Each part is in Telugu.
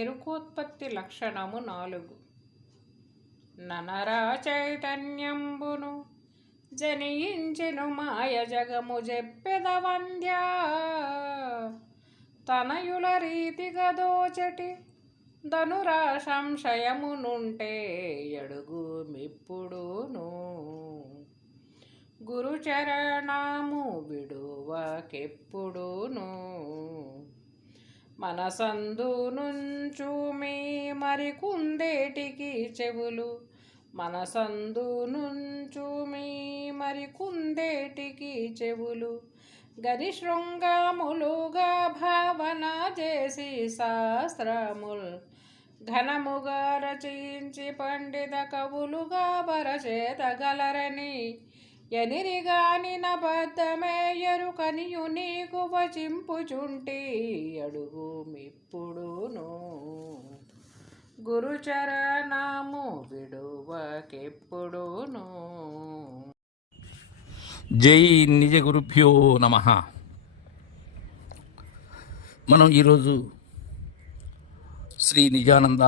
ఎరుకోత్పత్తి లక్షణము 4. ననరా చైతన్యంబును జనియించెను మాయ జగము జెప్పెద వంద్యా తనయుల రీతిగా దోచటి ధనురా సంశయమునుంటే ఎడుగు మిప్పుడును గురుచరణము విడువకెప్పుడును మనసందు నుంచు మీ మరికుందేటికి చెవులు మనసందు నుంచు మీ మరికుందేటికి చెవులు గది శృంగములుగా భావన చేసి శాస్త్రముల్ ఘనముగా రచించి పండిత కవులుగా బరచేతగలరని ఎనిరిగాని నబద్ధమే ఎరుకనియు నీకు వచింపుచుంటి అడుగు మిప్పుడును గురుచరణము విడువకెప్పుడును. జై నిజ గురుభ్యో నమ. మనం ఈరోజు శ్రీ నిజానంద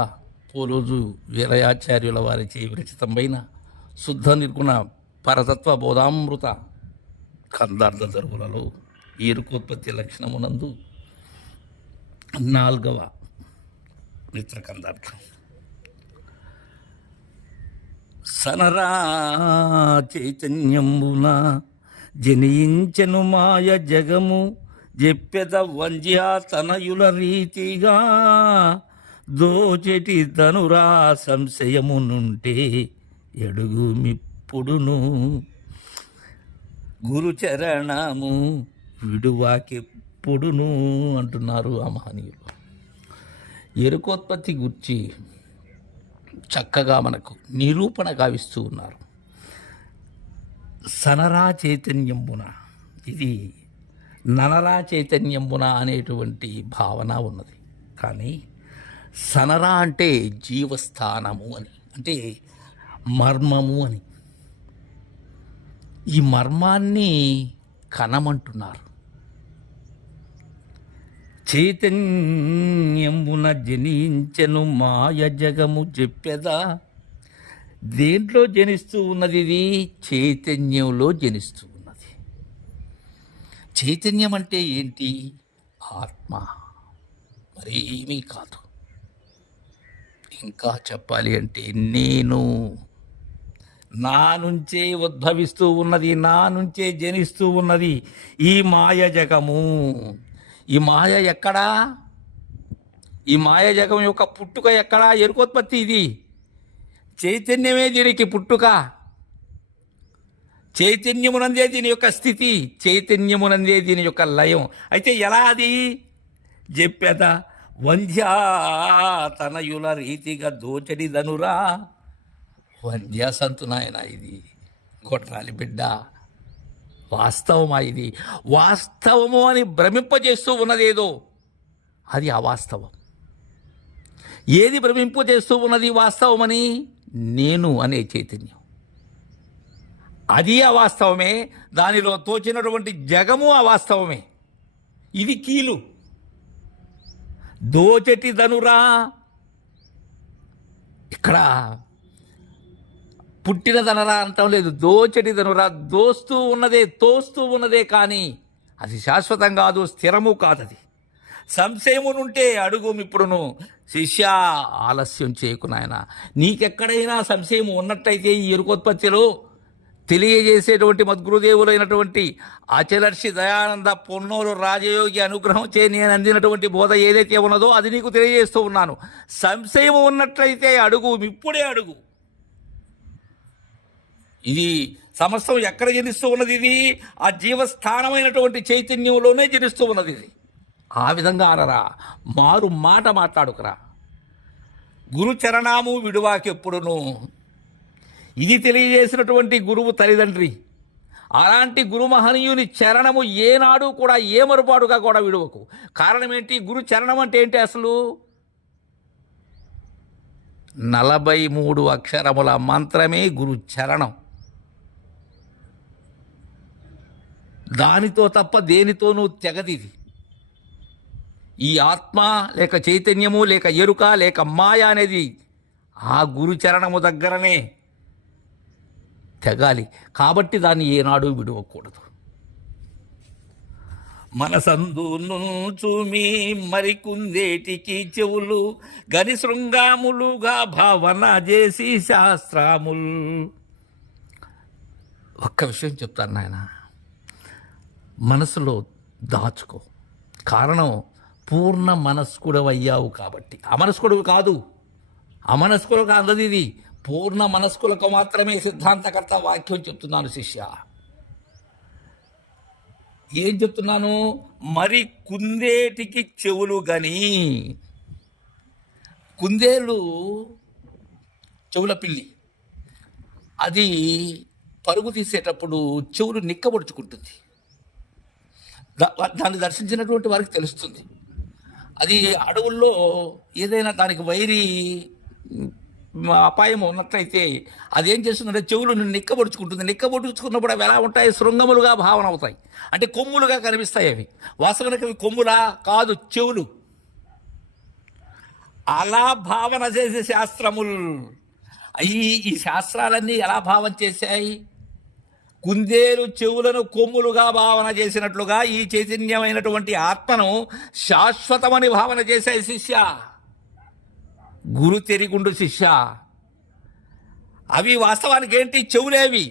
పోలోజు వీరయాచార్యుల వారిచే విరచితమైన శుద్ధ నిర్గుణ పరతత్వ బోధామృత కందార్థ దరువులలో ఎరుకోత్పత్తి లక్షణమునందు 4వ మిత్ర కందార్థం. సనరా చైతన్యంబున జనించెను మాయ జగము జెప్పెద వంజ్యా తనయుల రీతిగా దోచెటి ధనురా సంశయమునుంటే ఎడుగు మిప్పుడును గురుచరణము విడువాకెప్పుడును అంటున్నారు ఆ మహనీయులు. ఎరుకోత్పత్తి గురించి చక్కగా మనకు నిరూపణ గావిస్తూ ఉన్నారు. సనరా చైతన్యంబున, ఇది ననరా చైతన్యంబున అనేటువంటి భావన ఉన్నది. కానీ సనరా అంటే జీవస్థానము అని, అంటే మర్మము అని. ఈ మర్మాన్ని కనమంటున్నారు. చైతన్యంబున జనించెను మాయ జగము చెప్పెదా. దేంట్లో జనిస్తూ ఉన్నది? ఇది చైతన్యంలో జనిస్తూ ఉన్నది. చైతన్యం అంటే ఏంటి? ఆత్మ, మరేమీ కాదు. ఇంకా చెప్పాలి అంటే నేను, నా నుంచే ఉద్భవిస్తూ ఉన్నది, నా నుంచే జనిస్తూ ఉన్నది ఈ మాయ జగము. ఈ మాయ ఎక్కడా? ఈ మాయ జగం యొక్క పుట్టుక ఎక్కడా? ఎరుకోత్పత్తి. ఇది చైతన్యమే దీనికి పుట్టుక. చైతన్యమునందే దీని యొక్క స్థితి, చైతన్యమునందే దీని యొక్క లయం. అయితే ఎలా అది? చెప్పేద వంధ్యా తనయుల రీతిగా దోచడి ధనురా. వంధ్యా సంతు నాయన, ఇది గొట్రాలి బిడ్డ. వాస్తవమా? ఇది వాస్తవము అని భ్రమింపజేస్తూ ఉన్నదేదో అది అవాస్తవం. ఏది భ్రమింపజేస్తూ ఉన్నది వాస్తవమని? నేను అనే చైతన్యం. అది అవాస్తవమే. దానిలో తోచినటువంటి జగము అవాస్తవమే. ఇది కీలు. దోచటి ధనురా. ఇక్కడ పుట్టిన ధనరా అంటాం లేదు, దోచటి ధనురా. దోస్తూ ఉన్నదే, తోస్తూ ఉన్నదే, కానీ అది శాశ్వతం కాదు, స్థిరము కాదది. సంశయమునుంటే అడుగు ఇప్పుడును. శిష్య, ఆలస్యం చేయకు నాయన. నీకెక్కడైనా సంశయం ఉన్నట్టయితే ఈ ఎరుకోత్పత్తిలో తెలియజేసేటువంటి మద్గురుదేవులైనటువంటి ఆచలర్షి దయానంద పొన్నూరు రాజయోగి అనుగ్రహం చే నేను అందినటువంటి బోధ ఏదైతే ఉన్నదో అది నీకు తెలియజేస్తూ ఉన్నాను. సంశయం ఉన్నట్లయితే అడుగు, ఇప్పుడే అడుగు. ఇది సమస్తం ఎక్కడ జనిస్తూ ఉన్నది? ఇది ఆ జీవస్థానమైనటువంటి చైతన్యంలోనే జనిస్తూ ఉన్నది. ఇది ఆ విధంగా అనరా, మారు మాట మాట్లాడుకురా. గురుచరణాము విడువాకెప్పుడును. ఇది తెలియజేసినటువంటి గురువు తల్లిదండ్రి. అలాంటి గురు మహనీయుని చరణము ఏనాడు కూడా ఏమరుపాటుగా కూడా విడువకు. కారణం ఏంటి? గురు చరణం అంటే ఏంటి అసలు? 43 అక్షరముల మంత్రమే గురు చరణం. దానితో తప్ప దేనితోనూ తెగదిది. ఈ ఆత్మ లేక చైతన్యము లేక ఎరుక లేక మాయ అనేది ఆ గురుచరణము దగ్గరనే తెగాలి. కాబట్టి దాన్ని ఏనాడు విడవకూడదు. మనసందు చూమి మరికుందేటికి చెవులు గని శృంగాములుగా భావన చేసి శాస్త్రముల్. ఒక్క విషయం చెప్తాను నాయన, మనసులో దాచుకో. కారణం పూర్ణ మనస్కుడు అయ్యావు కాబట్టి. అమనస్కుడు కాదు, అమనస్కులకు అందది ఇది. పూర్ణ మనస్కులకు మాత్రమే సిద్ధాంతకర్త వాక్యం చెప్తున్నాను శిష్య. ఏం చెప్తున్నాను? మరి కుందేటికి చెవులు గని. కుందేలు చెవుల పిల్లి, అది పరుగు తీసేటప్పుడు చెవులు నిక్కబొడుచుకుంటుంది. దాన్ని దర్శించినటువంటి వారికి తెలుస్తుంది. అది అడవుల్లో ఏదైనా దానికి వైరి అపాయం ఉన్నట్లయితే అదేం చేస్తుందంటే చెవులు నిక్కబొడుచుకుంటుంది. నిక్కబొడుచుకున్నప్పుడు అవి ఎలా ఉంటాయి? శృంగములుగా భావన అవుతాయి, అంటే కొమ్ములుగా కనిపిస్తాయి. అవి వాస్తవానికి అవి కొమ్ములా కాదు, చెవులు. అలా భావన చేసే శాస్త్రములు ఈ శాస్త్రాలన్నీ ఎలా భావన చేశాయి? కుందేలు చెవులను కొమ్ములుగా భావన చేసినట్లుగా ఈ చైతన్యమైనటువంటి ఆత్మను శాశ్వతమని భావన చేశాయి శిష్య. గురు తెరిగుండు శిష్య. అవి వాస్తవానికి ఏంటి? చెవులేవి.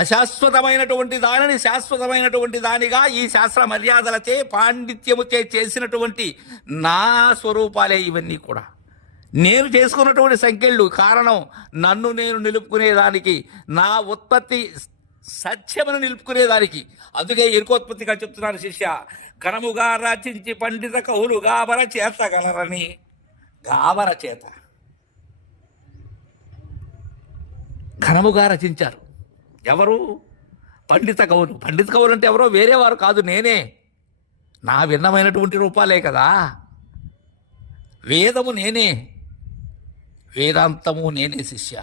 అశాశ్వతమైనటువంటి దానిని శాశ్వతమైనటువంటి దానిగా ఈ శాస్త్ర మర్యాదలచే పాండిత్యముచే చేసినటువంటి నా స్వరూపాలే ఇవన్నీ కూడా. నేను చేసుకున్నటువంటి సంఖ్యలు కారణం నన్ను నేను నిలుపుకునేదానికి, నా ఉత్పత్తి సత్యమును నిలుపుకునేదానికి. అందుకే ఎరుకోత్పత్తిగా చెప్తున్నారు శిష్య, ఘనముగా రచించి పండిత కవులు గాబర చేతగలరని. గాబర చేత ఘనముగా రచించారు ఎవరు? పండిత కవులు. పండిత కవులు అంటే ఎవరో వేరేవారు కాదు, నేనే. నా భిన్నమైనటువంటి రూపాలే కదా. వేదము నేనే, వేదాంతము నేనే శిష్య.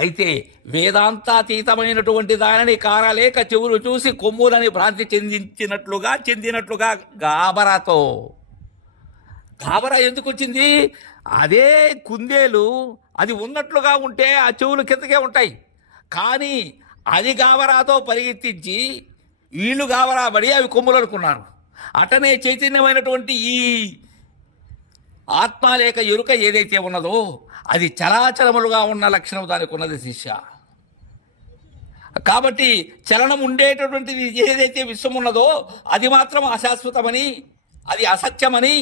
అయితే వేదాంతాతీతమైనటువంటి దానిని కారలేక చెవులు చూసి కొమ్ములని భ్రాంతి చెందినట్లుగా గాబరాతో. గాబరా ఎందుకు వచ్చింది? అదే కుందేలు అది ఉన్నట్లుగా ఉంటే ఆ చెవులు కిందకే ఉంటాయి. కానీ అది గాబరాతో పరిగెత్తించి వీళ్ళు గాబరా పడి అవి కొమ్ములు అనుకున్నారు. అటనే చైతన్యమైనటువంటి ఈ ఆత్మ లేక ఎరుక ఏదైతే ఉన్నదో అది చలాచలములుగా ఉన్న లక్షణం దానికి ఉన్నది శిష్య. కాబట్టి చలనం ఉండేటటువంటిది ఏదైతే విశ్వం ఉన్నదో అది మాత్రం అశాశ్వతమని, అది అసత్యమని,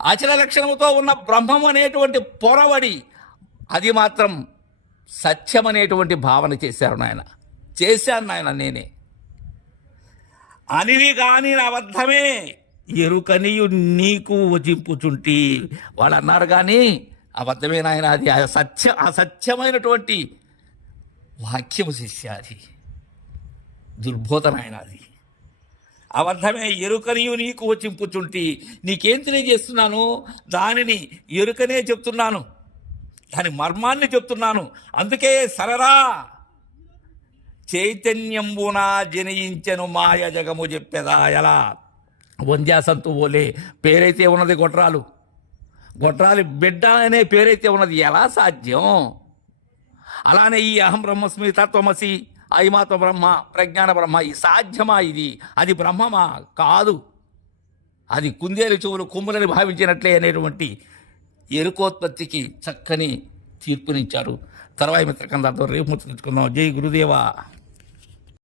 అచల లక్షణముతో ఉన్న బ్రహ్మం అనేటువంటి పొరవడి అది మాత్రం సత్యమనేటువంటి భావన చేశారు నాయన. చేశాను నాయన నేనే. అనివి కాని అబద్ధమే ఎరుకనియు నీకు వచింపుచుంటి. వాళ్ళు అన్నారు కానీ అబద్ధమే నాయన, అది అసత్యమైనటువంటి వాక్యము శిష్య. అది దుర్బోధన ఆయన. అది అబద్ధమే. ఎరుకనియు నీకు వచింపుచుంటి. నీకేం తెలియజేస్తున్నాను? దానిని ఎరుకనే చెప్తున్నాను, దాని మర్మాన్ని చెప్తున్నాను. అందుకే సరరా చైతన్యంబున జనయించెను మాయ జగము చెప్పేదా. ఎలా వంద్యాసంతు ఓలే పేరైతే ఉన్నది గొడ్రాలు, గొడ్రాలి బిడ్డ అనే పేరైతే ఉన్నది. ఎలా సాధ్యం? అలానే ఈ అహం బ్రహ్మస్మి తత్వమసి అయమాత్మ బ్రహ్మ ప్రజ్ఞాన బ్రహ్మ, ఈ సాధ్యమా? ఇది అది బ్రహ్మమా? కాదు. అది కుందేలు చెవులు కొమ్ములని భావించినట్లే అనేటువంటి ఎరుకోత్పత్తికి చక్కని తీర్పునిచ్చారు. తర్వాయి మిత్రకందార్థం రేపు ముచ్చరించుకుందాం. జై గురుదేవా.